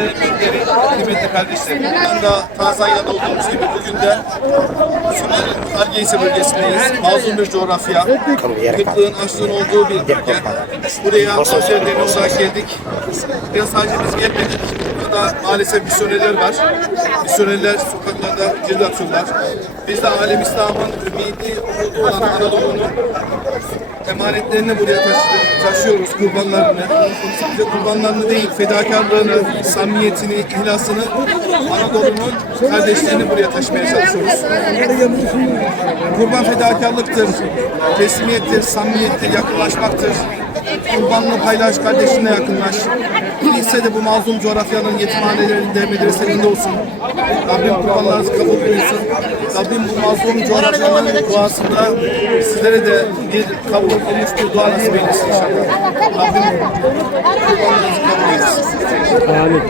Değerli kıymetli kardeşlerim. De Tanzanya'da olduğumuz gibi bugün de Somali'nin Hargeysa bölgesindeyiz. Mazlum bir coğrafya. Kıtlığın, açlığın olduğu bir bölge. Buraya sosyal geldik. Buraya sadece biz gelmedik. Maalesef misyonerler var. Misyonerler sokaklarda cirit atıyorlar. Biz de alem İslam'ın ümidi, umudu olan Anadolu'nun emanetlerini buraya taşı- taşıyoruz, kurbanlarını. Sadece kurbanlarını değil, fedakarlığını, samimiyetini, ihlasını, Anadolu'nun kardeşlerini buraya taşımaya çalışıyoruz. Kurban fedakarlıktır, teslimiyettir, samimiyettir, yakınlaşmaktır. Kurbanını paylaş, kardeşine yakınlaş. Bilse de bu mazlum coğrafyanın yetimhanelerinde, medreselerinde olsun. Rabbim kurbanlarınızı kabul buyursun. Rabbim bu mazlum coğrafyanın duasında sizlere de bir kabul olmuş bir dua nasip inşallah. Rabbim kurbanlarınızı kabul etsin.